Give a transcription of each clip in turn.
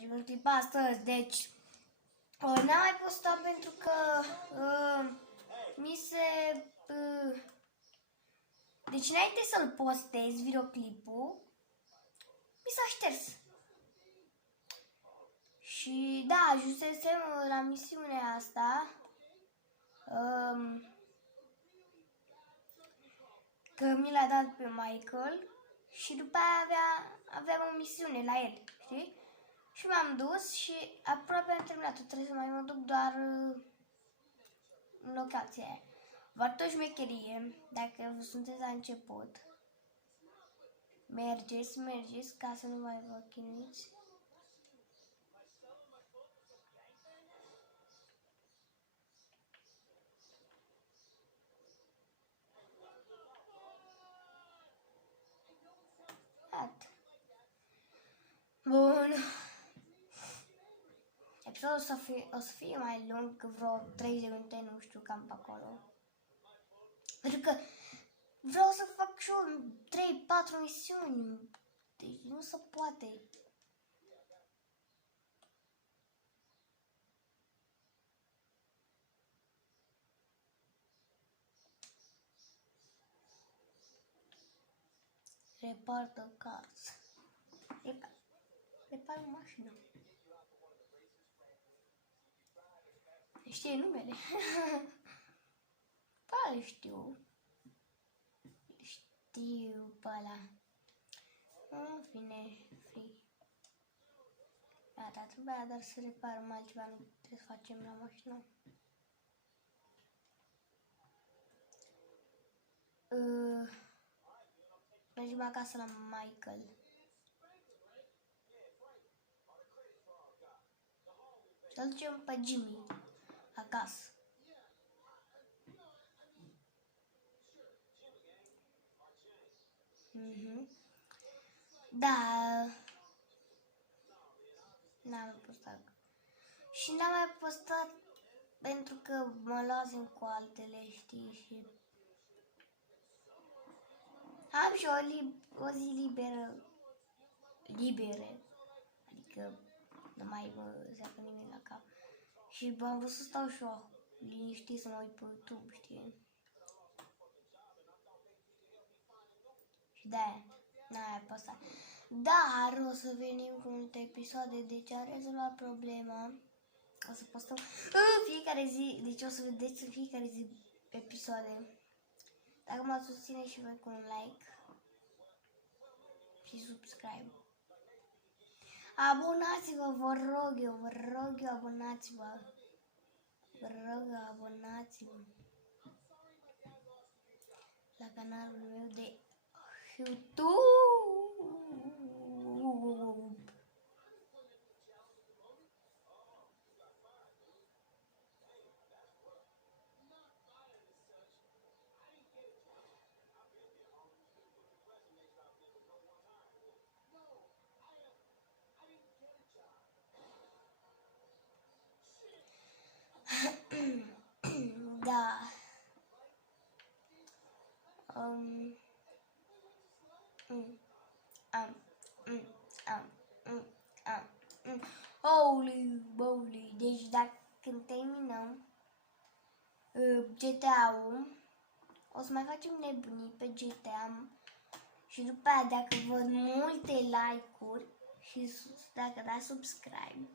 facem un clip astăzi, deci n-am mai postat pentru că mi se... deci înainte să-l postez videoclipul, mi s-a șters. Și da, ajunsesem la misiunea asta, că mi l-a dat pe Michael și după aia aveam o misiune la el, știi? Și m-am dus și aproape am terminat-o, trebuie să mai mă duc doar în locația aia. Foarte o șmecherie, dacă sunteți la început, mergeți ca să nu mai vă chinuiți. Bun. Episodul o să fie mai lung, vreo 30 de minute, nu știu, cam pe acolo. Pentru că vreau să fac și eu 3-4 misiuni. Deci nu se poate. Repar the cars. Repar o mașină. Știi numele? Păi știu. Știu pe ăla. În fine, free. Gata, trebuia doar să reparăm altceva, nu trebuie să facem la mașină. Mergem acasă la Michael. Să ducem pe Jimmy acasă. Da. N-am mai postat. Și n-am mai postat pentru că mă luasem cu altele, știi, și am și o zi liberă, adică nu mai mă zeacă nimeni la cap. Și am vrut să stau și eu liniștit să mă uit pe YouTube, știi? Și de-aia n-am mai postat. Dar o să venim cu multe episoade, deci am rezolvat problema. O să postăm în fiecare zi, deci o să vedeți în fiecare zi episoade. Dacă mă susține și voi cu un like și subscribe. Abonați-vă, vă rog eu, abonați-vă. Vă rog, abonați-vă la canalul meu de YouTube. Da. Holy. Deci dacă când terminăm GTA-ul, o să mai facem nebunii pe GTA și după aia dacă văd multe like-uri și dacă dați subscribe,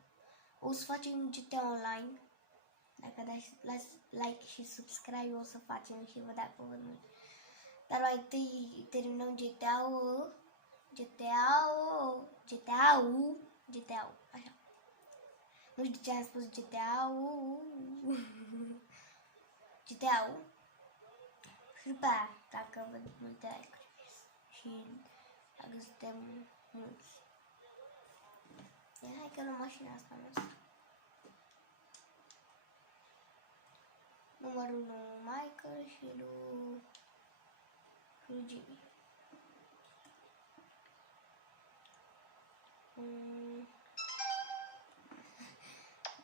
o să facem GTA Online. Dacă dați like și subscribe, o să facem și vă dacă văd multe. Dar mai întâi terminăm GTA-ul, așa. Nu știu de ce am spus GTA-ul. Și după aia, dacă văd multe like-uri și dacă suntem mulți. Hai că luăm mașina asta noastră. Numărul 1 Michael și lui Jimmy.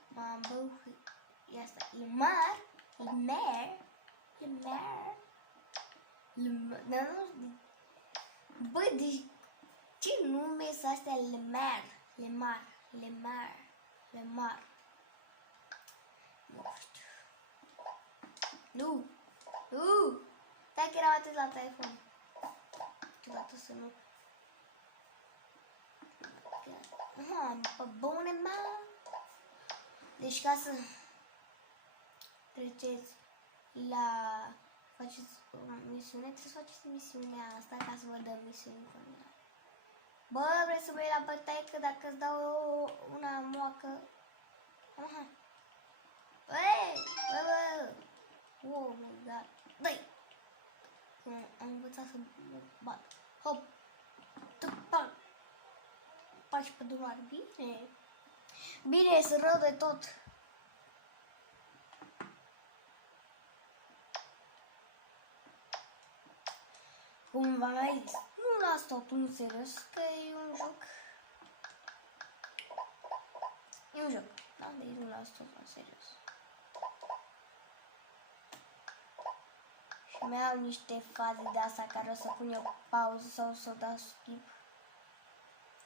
Mambo, asta e mare. Bă, de ce nume sunt astea Lemar? Lemar. Nu știu. Nu! Dacă erau atât la telefon. Câteodată să nu... Pe bune, mă! Deci ca să treceți la... faceți o misiune, trebuie să faceți misiunea asta ca să vă dăm misiuni. Bă, vrei să mă iei la bătaie că dacă îți dau una moacă... Aha. Bă! Oh my god. Dă-i! Am învățat să mă bat. Hop! Tupac! Pași pe doar. Bine! Bine, sunt rău de tot. Cum v-am mai zis, nu las totul în serios, că e un joc. E un joc, da? Deci nu las totul în serios. Și mai au niște faze de asta care o să pun eu pauză sau să o dau skip.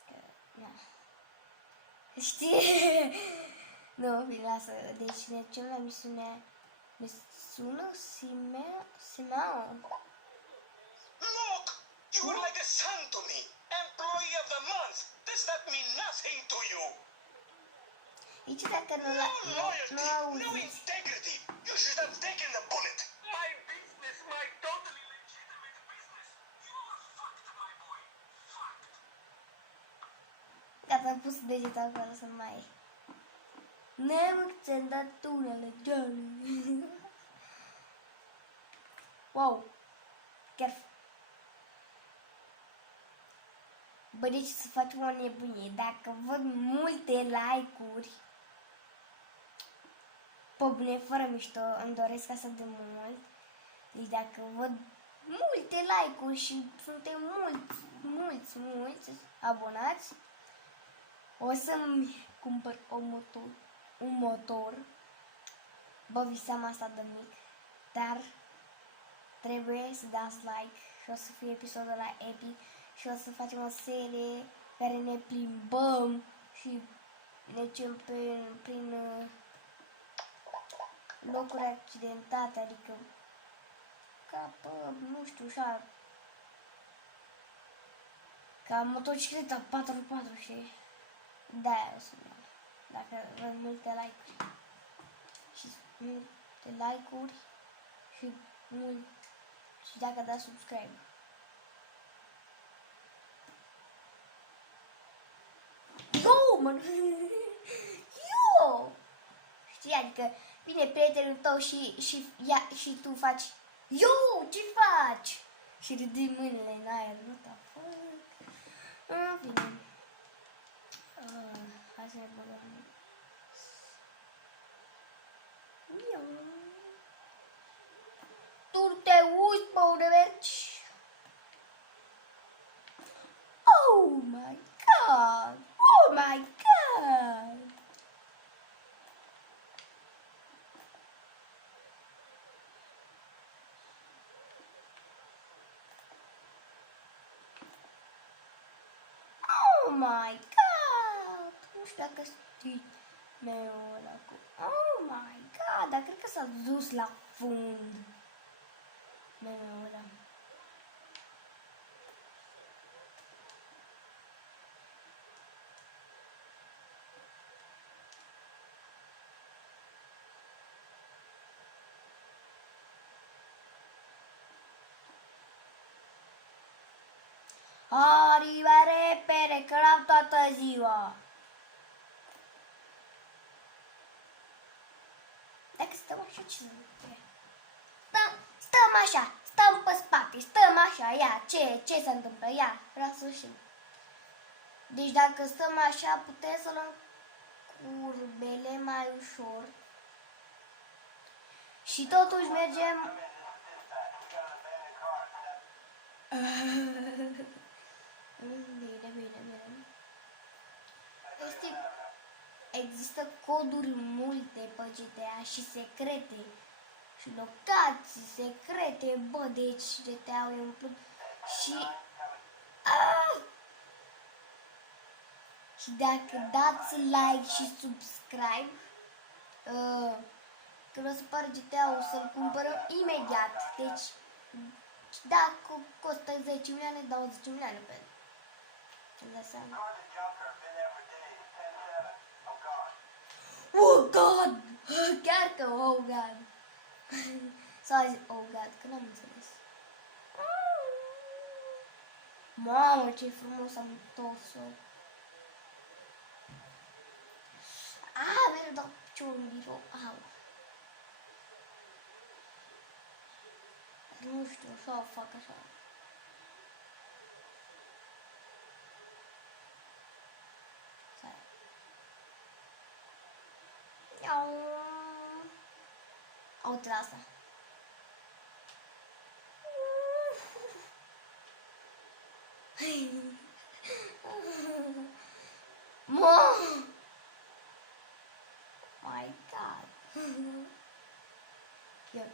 Că, na. Știi? Nu, bine, lasă. Deci ne ducem la misiunea Simao. Look! You were like a son to me! Employee of the month! Does that mean nothing to you? Aici dacă nu No loyalty, no auziți. integrity! You should have taken the bullet! My business, my totally legitimate business! You are fucked, my boy! Fucked! Gata, am pus degetul acolo să nu mai... Ne-am accendat tunele, Johnny. Wow! Chiar... Bă, deci să facem o nebunie. Dacă văd multe like-uri, pe bune, fără mișto, îmi doresc asta de mult. Deci dacă văd multe like-uri și suntem mulți abonați, o să-mi cumpăr un motor. Bă, visam asta de mic, dar trebuie să dați like și o să fie episodul la Epic și o să facem o serie care ne plimbăm și ne ducem prin locuri accidentate, adică ca pe, nu știu, așa, ca motocicleta 4x4, știi? De-aia o să iau, dacă văd multe like-uri și multe like-uri și dacă dați subscribe. Yo, mă! Yo! Știi, adică vine prietenul tău și tu faci yo, ce faci? Și ridici mâinile în aer, what the fuck? Bine. Hai să ne băgăm. Tu te uiți pe unde mergi? Oh my god! Oh my god! Oh my god! Nu știu dacă știi meu ăla cu... Oh my god! Dar cred că s-a dus la fund. Meu ăla. Arriva repede, că l-am toată ziua. Dacă stăm așa, ce se întâmplă? Stăm așa, stăm pe spate, stăm așa, ia, ce se întâmplă? Ia, vreau să știu. Deci dacă stăm așa, putem să luăm curbele mai ușor. Și totuși mergem... Bine. Există coduri multe pe GTA și secrete și locații secrete, bă, deci GTA-ul e umplut și Și dacă dați like și subscribe, când o să pară GTA, o să-l cumpărăm imediat. Deci, dacă costă 10 milioane, dau 10 milioane pe el. Ce-mi dai seama? Oh God! Chiar că oh God! Sau a zis oh God, că n-am înțeles. Mamă, ce frumos am întors-o. Mi-a dat piciorul în birou. Au. Nu știu, așa o fac așa. Stai. Iau. Uite la asta. Mă! My God! Eu.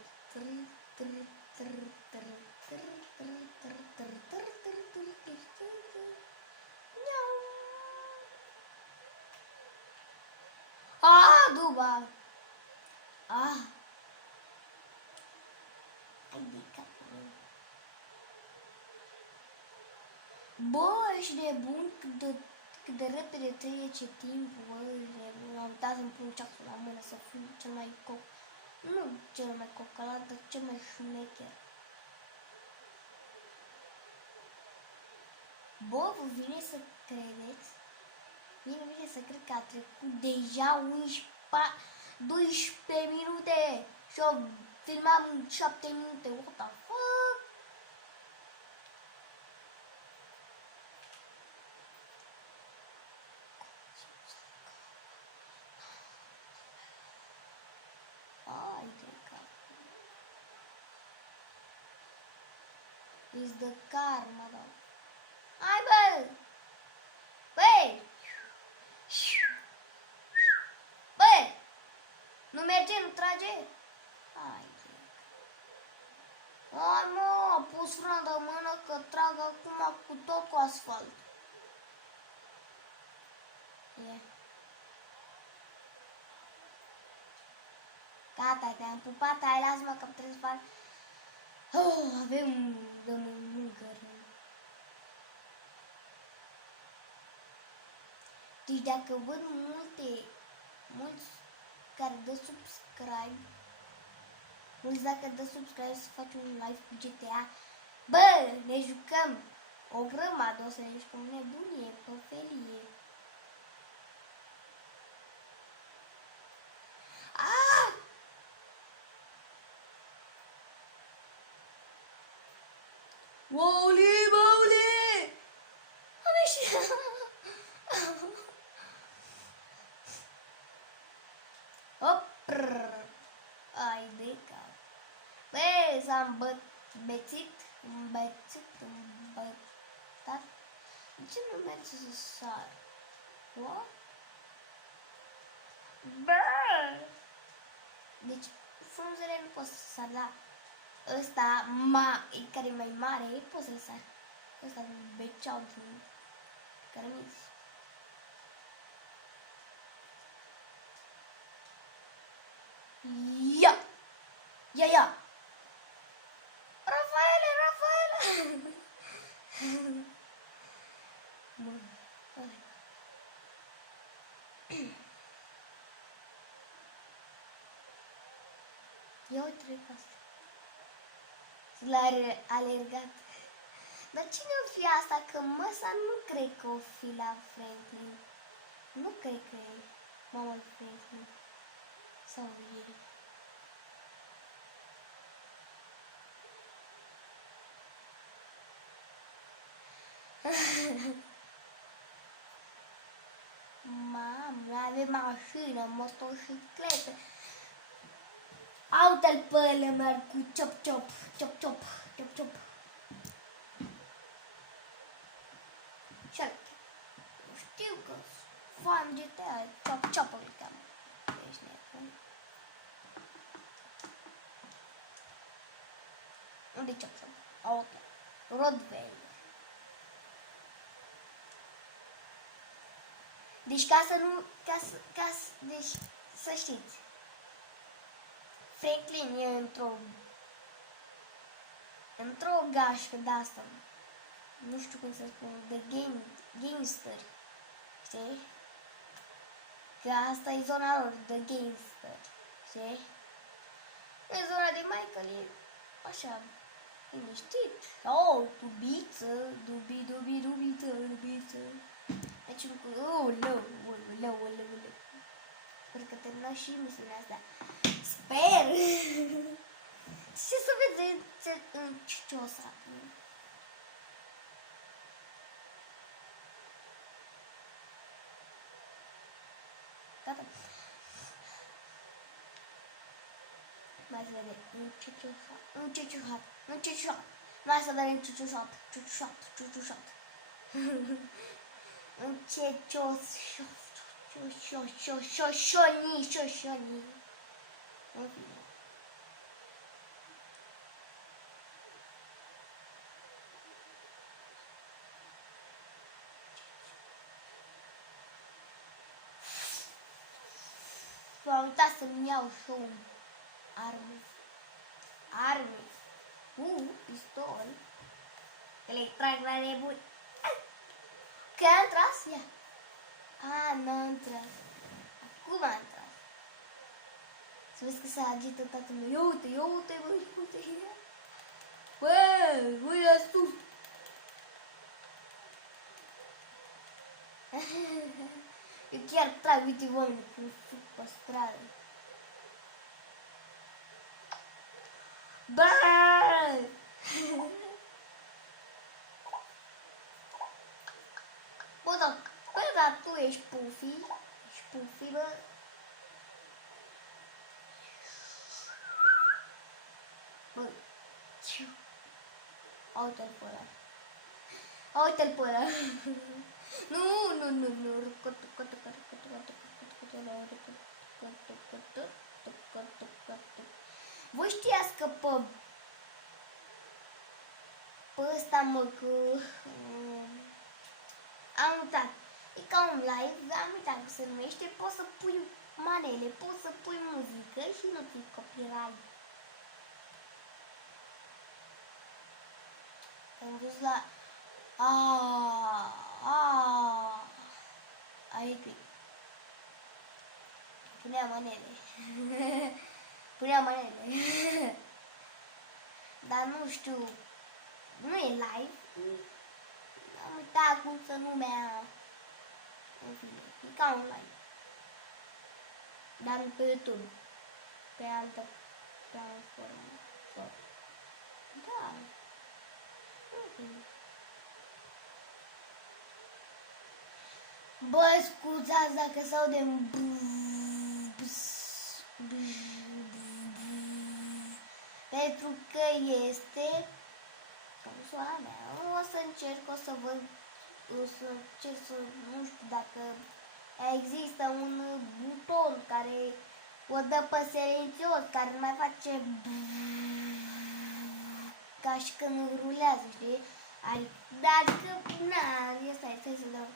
Duba! Hai de capul meu. Bă, ești nebun cât de repede trece timpul, bă, ești nebun. Am uitat să-mi pun ceasul la mână să fiu cel mai nu cel mai cocalat, dar cel mai șmecher. Bă, vă vine să credeți? Mie vine să cred că a trecut deja 12 minute și eu filmam în 7 minute. What the fuck? Ai de cap. Is the karma, da. Hai, bă! Băi! Băi! Nu merge, nu trage? Hai. Hai, mă, a pus frâna de mână că trag acum cu tot cu asfalt. E. Gata, te-am pupat, hai, lasă-mă că trebuie să fac... avem de mâncare. Deci dacă văd mulți care dă subscribe, mulți dacă dă subscribe să faci un live cu GTA, bă, ne jucăm o grămadă, o să ne jucăm nebunie, pe ferie. Woli, Woli! Am ieșit! Hop! Ai de cap. Băi, s-am bețit, îmbătat. De ce nu merge să sar? What? Bă! Deci, frunzele nu pot să sar, dar ăsta, care e mai mare, pot să-l sar. Ăsta beceau din cărămizi. Ia! Ia, ia! Rafaele! Ia uite-le pe asta. L-a alergat. Dar cine o fi asta? Că măsa nu cred că o fi la Franklin. Nu cred că e mama lui Franklin. Sau ei. Mamă, avem mașină, motocicletă. Uite-l pe ăla merg cu ciop, ciop, ciop, ciop, ciop, ciop. Și știu că fan GTA, ciop, ciop îl cheamă. Ești nebun. Unde-i ciop, ciop? Ok. Rottweiler. Deci ca să nu, deci să știți. Franklin e într-o gașcă de asta. Nu știu cum să spun, de gangsteri. Știi? Că asta e zona lor, de gangsteri. Știi? E zona de Michael, e așa, liniștit. Oh, dubiță, dubiță. Deci lucru, leu. Sper că termină și misiunea asta. Sper! Ce să vedeți în ciciosa? Gata. Mai să vedem. Un cicioșat. Mai să vedem cicioșat. Un cicioșoni. În fine. M-am uitat să-mi iau și un arme. Pistol. Că le trag la nebuni. Că am tras? Ia. N-am tras. Acum am tras. Să vezi că se agită tatăl meu. Ia uite, bă, uite sus. Eu chiar trag, uite, oameni, cum fug pe stradă. Bă! Bă, dar tu ești Puffy? Ești Puffy, bă? Bă, ciu. Uite-l pe ăla. Uite-l pe ăla. Nu. Voi știați că pe ăsta, mă, că am uitat. E ca un live, am uitat cum se numește, poți să pui manele, poți să pui muzică și nu ți copyright. Am dus la... Aici. Punea manele. Dar nu știu. Nu e live. Am uitat cum să numea. În fine, e ca un live. Dar nu pe YouTube. Pe altă platformă. Da. În fine. Bă, scuzați dacă s-aude pentru că este consola mea. O să încerc, o să văd, nu știu dacă există un buton care o dă pe silențios, care nu mai face ca și când rulează, știi? Dacă, stai să dau.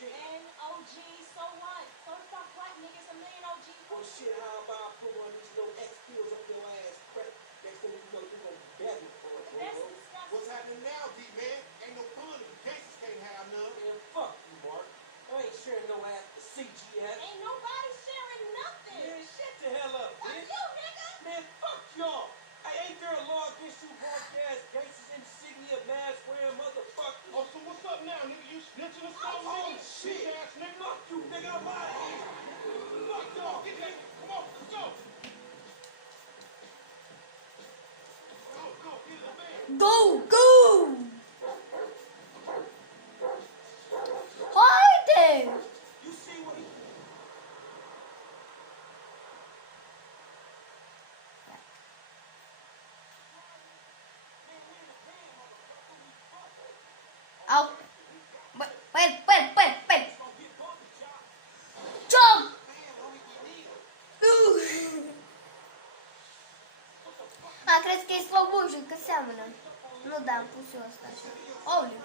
And OG, so what? Certified black niggas, a million OG. Well, shit, how about I put one of these little X pills up your ass crack? Next thing you know, you're gonna be better for it, bro. That's disgusting. What's happening now, D-man? Ain't no fun if the gangsters can't have none. Man, fuck you, Mark. I ain't sharing no ass for CGS. Ain't nobody sharing nothing. Man, shut the hell up, Fuck bitch. you, nigga. Man, fuck y'all. Hey, ain't there a law against you broad-ass gangsters, insignia, mask-wearing motherfuckers? Oh, so what's up now, nigga? You snitching or something? Oh, nigga? shit. Ass nigga. Fuck you, nigga. I'm out of here. Fuck y'all. Get that. Come on, let's go. Go, get the man. Go! Haide! You see what he... Au! Pel! Ciao! Crezi că e slow motion, că seamănă. Nu, da, am pus eu asta așa. Aoleu!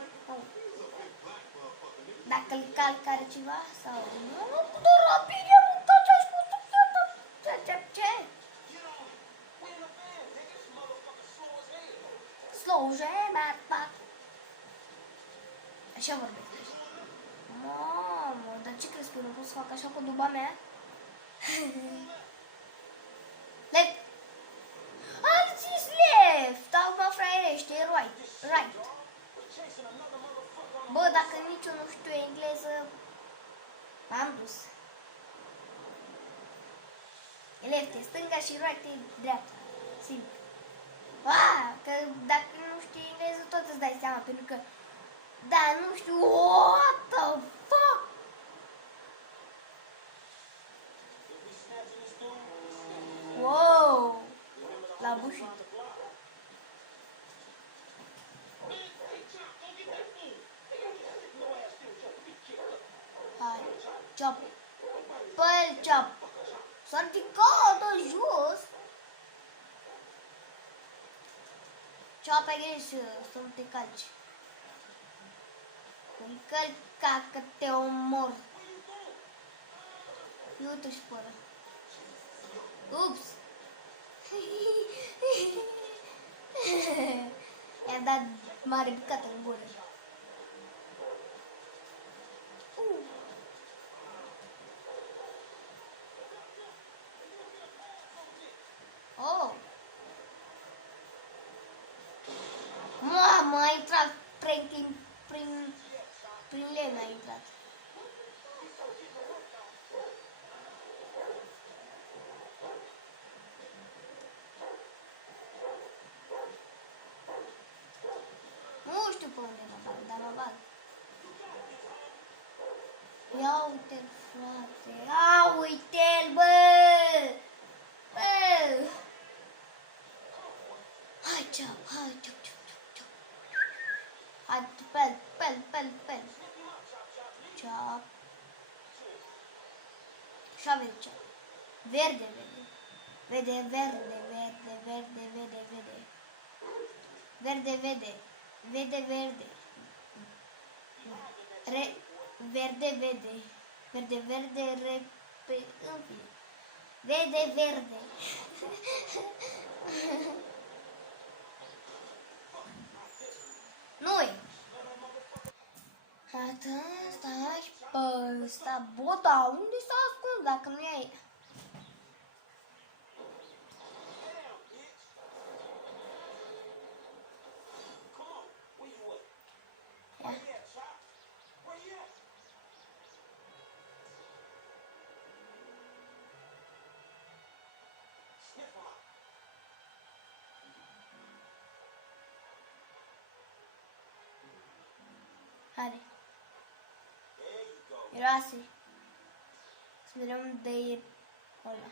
dacă îl calcă ceva sau nu, de rapide, mâncați cu ce? Slow, Marta. Așa vorbește. Mamă, dar ce crezi că nu pot să fac așa cu duba mea? Left. Am zis left. Acum fraierește, right. Bă, dacă nici eu nu știu engleză, m-am dus. Left e stânga și right e dreapta. Simplu. Că dacă nu știi engleză, tot îți dai seama, pentru că da, nu știu, what the fuck? Wow! L-a bușit. Hai, chop. Păi, chop. S-a ridicat de jos. Chop again să nu te calci. Încălca că te omor. Uite-și pe ăla. Ups! I-a dat mare bucată în gură. Oh! Mamă, a intrat prin lemn a intrat. Nu știu pe unde mă bag, dar mă bag. Ia uite-l, frate. Ia uite-l, bă! Bă! Hai, ceap, hai, ceap. Hai, pel. Ceap. Așa vede ceap. Verde. Verde. Verde. Nu-i. Atunci, stai pe ăsta. Bă, da, unde s-a ascuns dacă nu e? Haide. Miroase. Să vedem de e ăla.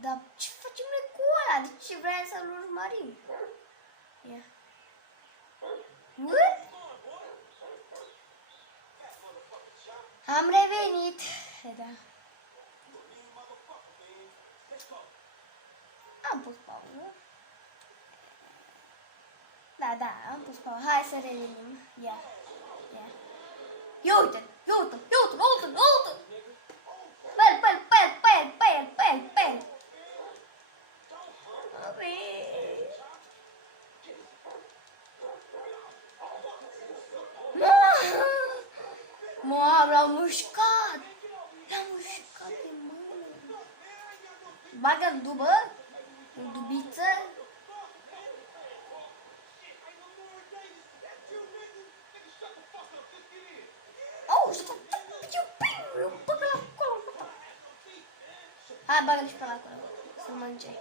Dar ce facem noi cu ăla? De ce vrei să-l urmărim? Ia. What? Am revenit. Da. Am pus pauză. Da, am pus pauză. Hai să revenim. Ia. Ia uite-l. Pel. Mă, l-am mușcat de mână. Bagă în dubă, în dubiță. Hai, bagă-l și pe acolo, să mănânce.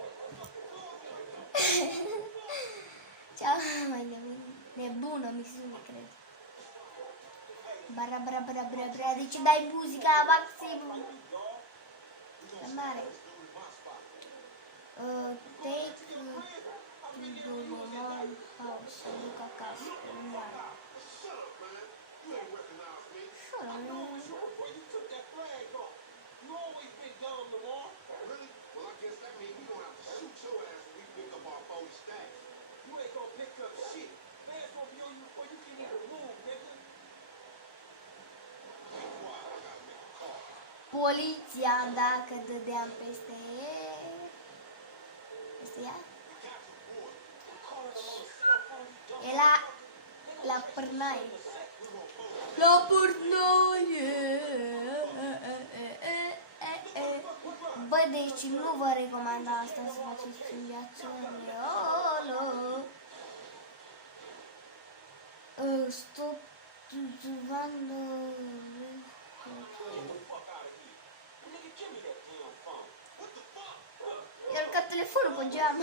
Cea mai nebună misiune, cred. Bra, de ce dai muzica la maxim? Pe mare. Take to the mall house, să duc acasă, pe mare. poliția dacă dădeam peste ea. E la pârnaie. La pârnaie. Bă, deci nu vă recomand asta să faceți în viață reală. Stop vandă. I-a aruncat telefonul pe geam.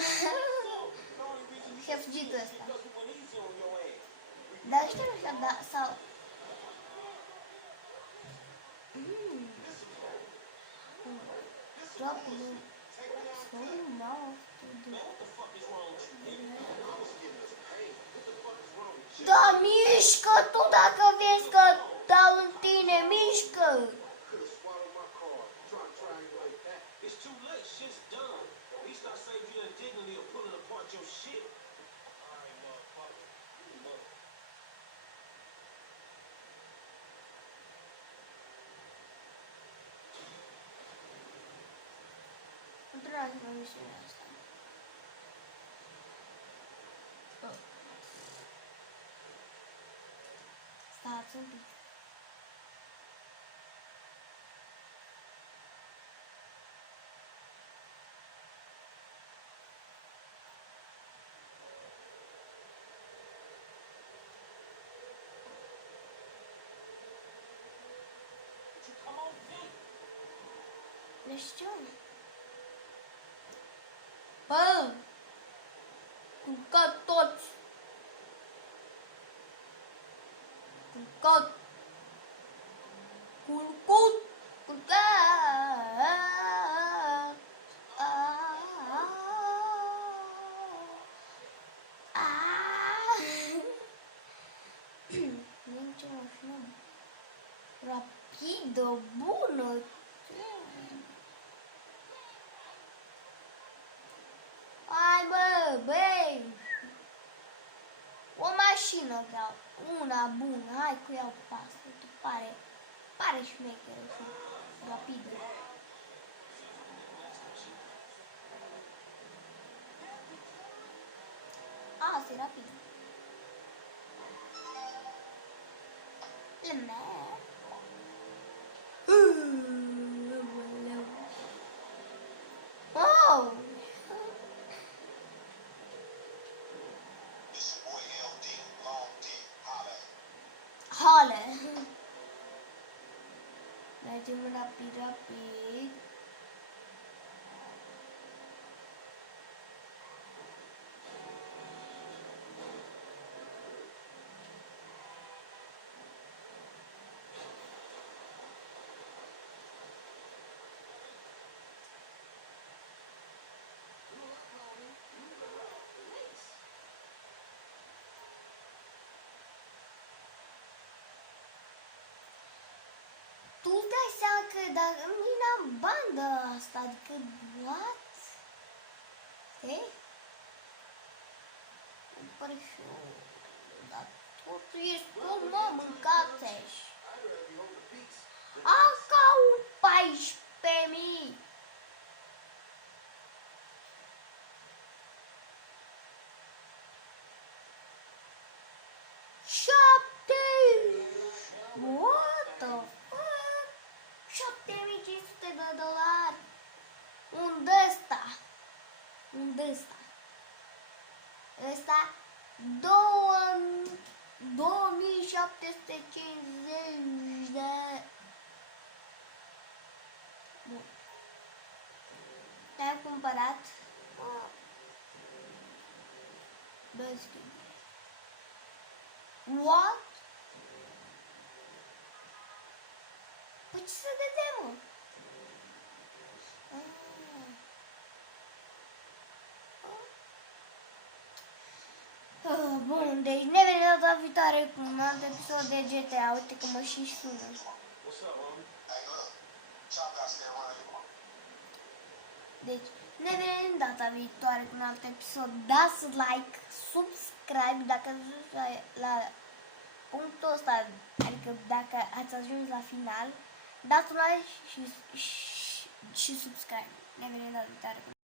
Și-a fugit ăsta. Dar ăștia nu știu, da, sau... Drop him. Slow him off to the... Da, mișcă tu dacă vezi că dau în tine, mișcă! It's too late, shit's done. At least I saved you the dignity of pulling apart your shit. Alright, motherfucker. Dragi la misiunea asta. Stați un pic. Deci ce? Bă! Culcat toți! Culcat! Culcut! Culcat! Nici o mașină rapidă, bună! Hai bă, băi! O mașină vreau, una bună, hai cu ea pe asta, pare șmecheră și rapidă. Asta e rapidă. Oh! It's your boy LD, Long D, holla. Hale! Mergem rapid. Tu îți dai seama că dacă nu am bandă asta, adică what? Ok? Îmi pare și eu, dar totul ești tot mă, mâncați-și. Încă un 14.000. What the fuck? 7.500 de dolari. Un d-ăsta. Ăsta 2.750 de... Bun. Te-am cumpărat. Basket. What? Păi ce să dădem, mă? Bun, deci ne vedem data viitoare cu un alt episod de GTA. Uite că mă și sună. What's up, homie? Hey, look. Chop got stay around here. Deci, ne vedem data viitoare cu un alt episod. Dați like, subscribe dacă ați ajuns la punctul ăsta, adică dacă ați ajuns la final. dați like și subscribe. Ne vedem data viitoare.